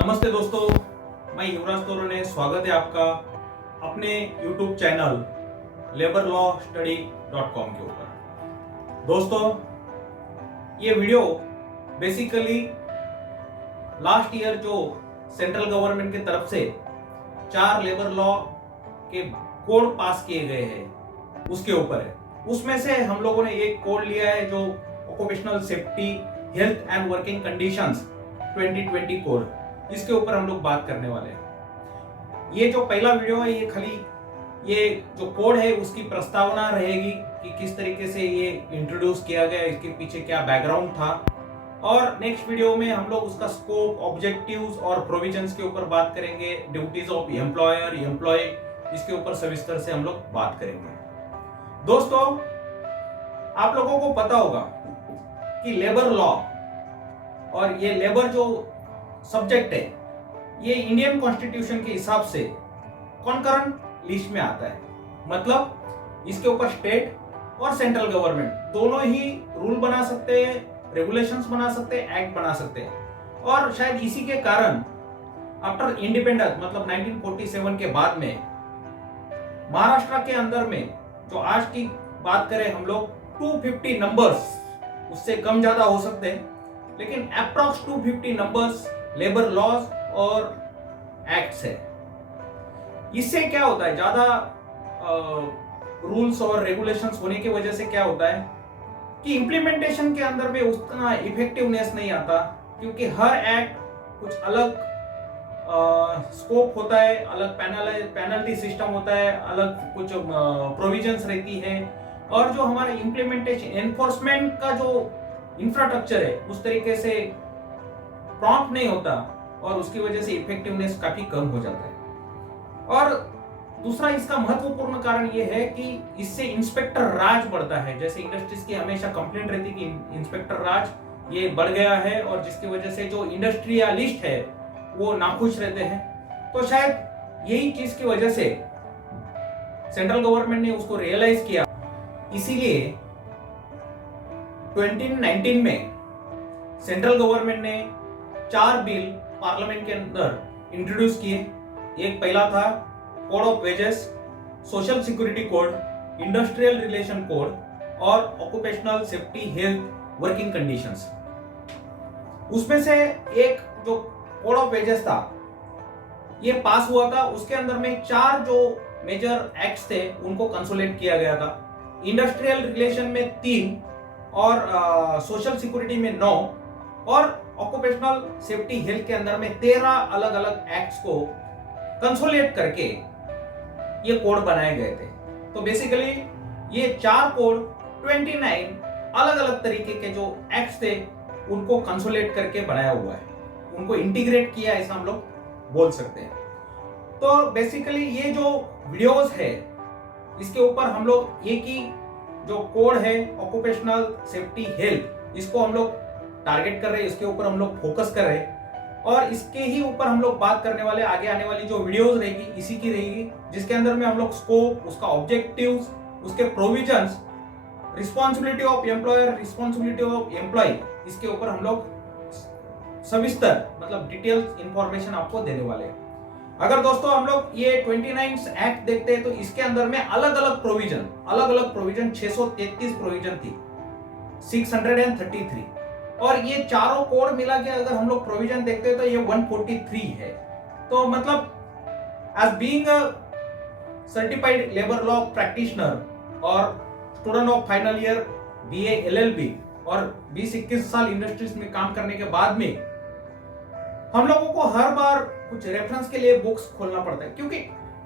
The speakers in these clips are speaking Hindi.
नमस्ते दोस्तों, मैं युवराज तोरने स्वागत है आपका अपने YouTube चैनल laborlawstudy.com के ऊपर। दोस्तों, ये वीडियो बेसिकली लास्ट ईयर जो सेंट्रल गवर्नमेंट की तरफ से 4 लेबर लॉ के कोड पास किए गए हैं उसके ऊपर है। उसमें से हम लोगों ने एक कोड लिया है जो occupational safety health and working conditions 2020 code, इसके ऊपर हम लोग बात करने वाले हैं। ये जो पहला वीडियो है ये खाली ये जो कोड है उसकी प्रस्तावना रहेगी कि किस तरीके से ये इंट्रोड्यूस किया गया, इसके पीछे क्या बैकग्राउंड था, और नेक्स्ट वीडियो में हम लोग उसका स्कोप, ऑब्जेक्टिव्स और प्रोविजंस के ऊपर बात करेंगे। ड्यूटीज ऑफ एम्प्लॉयर, एम्प्लॉय, इसके ऊपर सविस्तर से हम लोग बात करेंगे। दोस्तों, आप लोगों को पता होगा कि लेबर लॉ और ये लेबर जो सब्जेक्ट है ये इंडियन कॉन्स्टिट्यूशन के हिसाब से कॉन्करेंट लिस्ट में आता है। मतलब इसके ऊपर स्टेट और सेंट्रल गवर्नमेंट दोनों ही रूल बना सकते हैं, रेगुलेशंस बना सकते हैं, एक्ट बना सकते हैं। और शायद इसी के कारण आफ्टर इंडिपेंडेंस मतलब 1947 के बाद में महाराष्ट्र के अंदर में जो आज की बात करें हम लोग 250 नंबर्स, उससे कम ज्यादा हो सकते हैं, लेकिन अप्रॉक्स 250 नंबर्स लेबर लॉज और एक्ट्स है। इससे क्या होता है, ज्यादा रूल्स और रेगुलेशंस होने की वजह से क्या होता है कि इंप्लीमेंटेशन के अंदर में उतना इफेक्टिवनेस नहीं आता, क्योंकि हर एक्ट कुछ अलग स्कोप होता है, अलग पेनल्टी सिस्टम होता है, अलग कुछ प्रोविजंस रहती है, और जो हमारा इंप्लीमेंटेशन एनफोर्समेंट का जो इंफ्रास्ट्रक्चर है उस तरीके से प्रॉम्प्ट नहीं होता, और उसकी वजह से इफेक्टिवनेस काफी कम हो जाता है। और दूसरा इसका महत्वपूर्ण कारण यह है कि इससे इंस्पेक्टर राज बढ़ता है। जैसे इंडस्ट्रीज की हमेशा कंप्लेंट रहती है कि इंस्पेक्टर राज ये बढ़ गया है, और जिसकी वजह से जो इंडस्ट्रियलिस्ट है वो नाखुश रहते हैं। तो शायद यही चीज की वजह से सेंट्रल गवर्नमेंट ने उसको रियलाइज किया, इसीलिए 2019 में सेंट्रल गवर्नमेंट ने 4 बिल पार्लियामेंट के अंदर इंट्रोड्यूस किए। एक पहला था code of wages, social security code, industrial relation code और occupational safety health working conditions. उसमें से एक जो कोड ऑफ वेजेस था ये पास हुआ था। उसके अंदर में 4 जो मेजर एक्ट्स थे उनको कंसोलिडेट किया गया था। इंडस्ट्रियल रिलेशन में 3 और सोशल सिक्योरिटी में 9 और ऑक्यूपेशनल सेफ्टी हेल्थ के अंदर में 13 अलग अलग एक्ट्स को कंसोलिडेट करके ये कोड बनाए गए थे। तो बेसिकली ये 4 कोड 29 अलग अलग तरीके के जो एक्ट्स थे उनको कंसोलिडेट करके बनाया हुआ है, उनको इंटीग्रेट किया, ऐसा हम लोग बोल सकते हैं। तो बेसिकली ये जो वीडियोस है इसके ऊपर हम लोग एक ही जो कोड है ऑक्यूपेशनल सेफ्टी हेल्थ, इसको हम लोग टारगेट कर रहे हैं, इसके ऊपर हम लोग फोकस कर रहे हैं, और इसके ही ऊपर हम लोग बात करने वाले। आगे आने वाली जो वीडियोस रहेगी इसी की रहेगी, जिसके अंदर में हम लोग स्कोप, उसका ऑब्जेक्टिव्स, उसके provisions, responsibility of employer, responsibility of employee, इसके ऊपर हम लोग सविस्तर मतलब डिटेल्स इंफॉर्मेशन आपको देने वाले हैं। अगर दोस्तों हम लोग ये 29 एक्ट देखते हैं तो इसके अंदर में अलग अलग प्रोविजन 633 प्रोविजन थी, 633, और ये चारों कोड मिला के अगर हम लोग प्रोविजन देखते हैं तो ये 143 है। तो मतलब as being a certified labour law practitioner और student of final year BA LLB और 20-21 साल इंडस्ट्रीज में काम करने के बाद में हम लोगों को हर बार कुछ रेफरेंस के लिए बुक्स खोलना पड़ता है, क्योंकि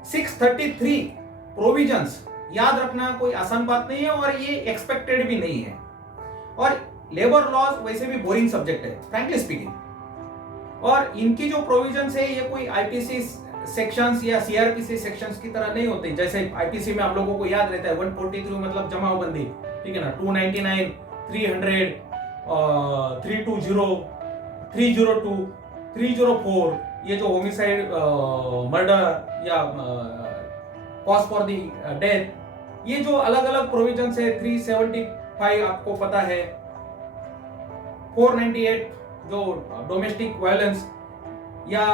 633 प्रोविजंस याद रखना कोई आसान बात नहीं है और ये एक्सपेक्टेड भी नहीं है। और लेबर लॉज वैसे भी बोरिंग सब्जेक्ट है फ्रैंकली स्पीकिंग, और इनकी जो प्रोविजंस है ये कोई IPC सेक्शंस या CRPC सेक्शंस की तरह नहीं होते। जैसे IPC में हम लोगों को याद रहता है 143 मतलब जमाबंदी, ठीक है ना, 299, 300, 320, 302, 304, ये जो होमिसाइड, मर्डर या कॉज फॉर दी डेथ, ये जो अलग अलग प्रोविजंस है, 375 आपको पता है, 498 जो डोमेस्टिक वायलेंस, या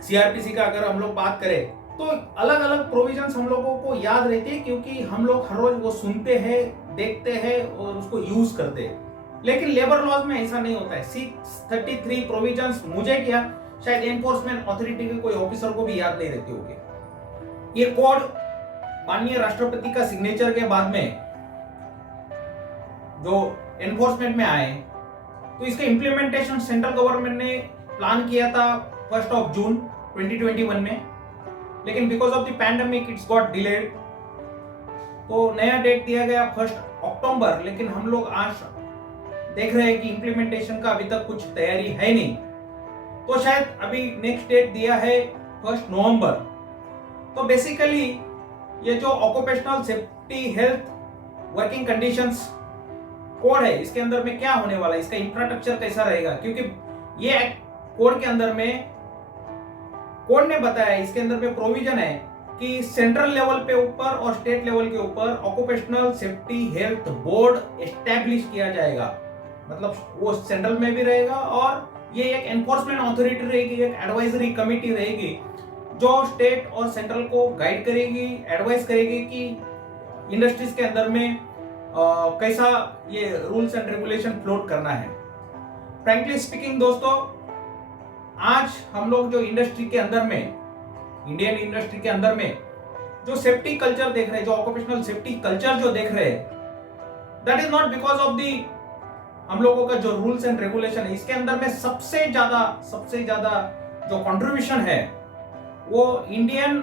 सीआरपीसी का अगर हम लोग बात करें तो अलग अलग प्रोविजंस हम लोगों को याद रहती है, क्योंकि हम लोग हर रोज वो सुनते हैं, देखते हैं और उसको यूज करते हैं। लेकिन लेबर लॉज में ऐसा नहीं होता है। 633 प्रोविजंस मुझे क्या, शायद एनफोर्समेंट अथॉरिटी के कोई ऑफिसर को भी याद नहीं रहते होंगे। ये कोड माननीय राष्ट्रपति का सिग्नेचर के बाद में जो एनफोर्समेंट में आए, तो इसका इम्प्लीमेंटेशन सेंट्रल गवर्नमेंट ने प्लान किया था 1 जून 2021 में, लेकिन because of the pandemic it's got delayed. तो नया डेट दिया गया 1 अक्टूबर, लेकिन हम लोग आज देख रहे हैं कि इम्प्लीमेंटेशन का अभी तक कुछ तैयारी है नहीं। तो शायद अभी नेक्स्ट डेट दिया है 1 नवंबर। तो बेसिकली ये जो occupational safety health working conditions code है, इसके अंदर में क्या होने वाला है, इसका इंफ्रास्ट्रक्चर कैसा रहेगा, क्योंकि ये कोड के अंदर में कोड ने बताया, इसके अंदर में प्रोविजन है कि सेंट्रल लेवल पे ऊपर और स्टेट लेवल के ऊपर occupational safety health board establish किया जाएगा। मतलब वो सेंट्रल में भी रहेगा और ये एक एनफोर्समेंट अथॉरिटी रहेगी, एक एडवाइजरी कमेटी रहेगी जो स्टेट और सेंट्रल को गाइड करेगी, एडवाइस करेगी कि इंडस्ट्रीज के अंदर में कैसा ये रूल्स एंड रेगुलेशन फ्लोट करना है। फ्रैंकली स्पीकिंग दोस्तों, आज हम लोग जो इंडस्ट्री के अंदर में, इंडियन इंडस्ट्री के अंदर में जो सेफ्टी कल्चर देख रहे हैं, जो ऑक्यूपेशनल सेफ्टी कल्चर जो देख रहे हैं, that is not because of the हम लोगों का जो रूल्स एंड रेगुलेशन है। इसके अंदर में सबसे ज्यादा जो कंट्रीब्यूशन है वो इंडियन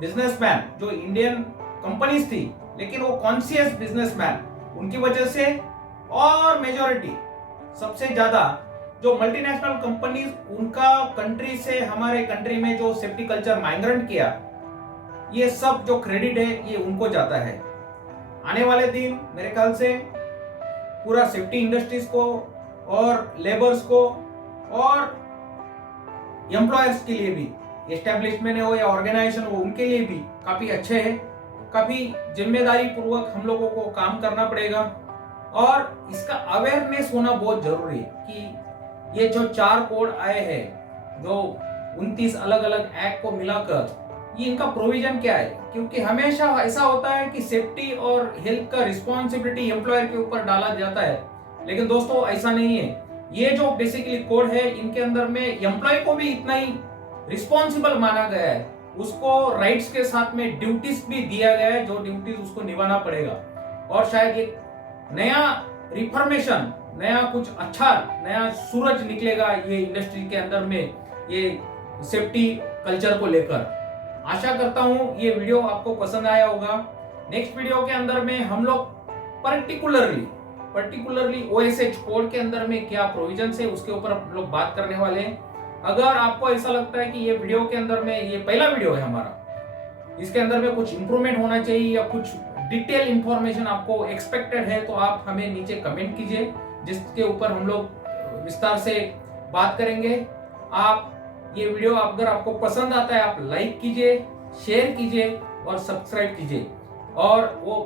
बिजनेसमैन, जो इंडियन कंपनीज थी लेकिन वो कॉन्शियस बिजनेसमैन, उनकी वजह से, और मेजॉरिटी सबसे ज्यादा जो मल्टीनेशनल कंपनीज, उनका कंट्री से हमारे कंट्री में जो सेफ्टी कल्चर माइग्रेट किया, ये सब जो क्रेडिट है ये उनको जाता है। आने वाले दिन मेरे ख्याल से पूरा सेफ्टी इंडस्ट्रीज को और लेबर्स को और एम्प्लॉयर्स के लिए भी, एस्टेब्लिशमेंट हो या ऑर्गेनाइजेशन हो, उनके लिए भी काफी अच्छे है। काफी जिम्मेदारी पूर्वक हम लोगों को काम करना पड़ेगा और इसका अवेयरनेस होना बहुत जरूरी है कि ये जो 4 कोड आए हैं, जो 29 अलग अलग एक्ट को मिलाकर, ये इनका प्रोविजन क्या है। क्योंकि हमेशा ऐसा होता है कि सेफ्टी और हेल्थ का रिस्पॉन्सिबिलिटी एम्प्लॉयर के ऊपर डाला जाता है, लेकिन दोस्तों ऐसा नहीं है। ये जो बेसिकली कोड है, इनके अंदर में एम्प्लॉय को भी इतना ही रिस्पॉन्सिबल माना गया है, उसको राइट्स के साथ में ड्यूटीज भी दिया गया है, जो ड्यूटीज उसको निभाना पड़ेगा। और शायद एक नया रिफॉर्मेशन, नया कुछ अच्छा, नया सूरज निकलेगा ये इंडस्ट्री के अंदर में, ये सेफ्टी कल्चर को लेकर। आशा करता हूं ये वीडियो आपको पसंद आया होगा। नेक्स्ट वीडियो के अंदर में हम लोग पर्टिकुलरली OSH कोड के अंदर में क्या प्रोविजंस है, उसके ऊपर हम लोग बात करने वाले हैं। अगर आपको ऐसा लगता है कि ये वीडियो के अंदर में, ये पहला वीडियो है हमारा, इसके अंदर में कुछ इंप्रूवमेंट होना चाहिए या कुछ डिटेल इंफॉर्मेशन आपको एक्सपेक्टेड है, तो आप हमें नीचे कमेंट कीजिए, जिसके ऊपर हम लोग विस्तार से बात करेंगे। आप ये वीडियो अगर आपको पसंद आता है, आप लाइक कीजिए, शेयर कीजिए और सब्सक्राइब कीजिए, और वो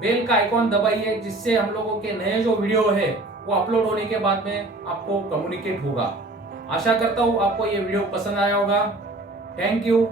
बेल का आइकॉन दबाइए, जिससे हम लोगों के नए जो वीडियो है वो अपलोड होने के बाद में आपको कम्युनिकेट होगा। आशा करता हूँ आपको ये वीडियो पसंद आया होगा। Thank you.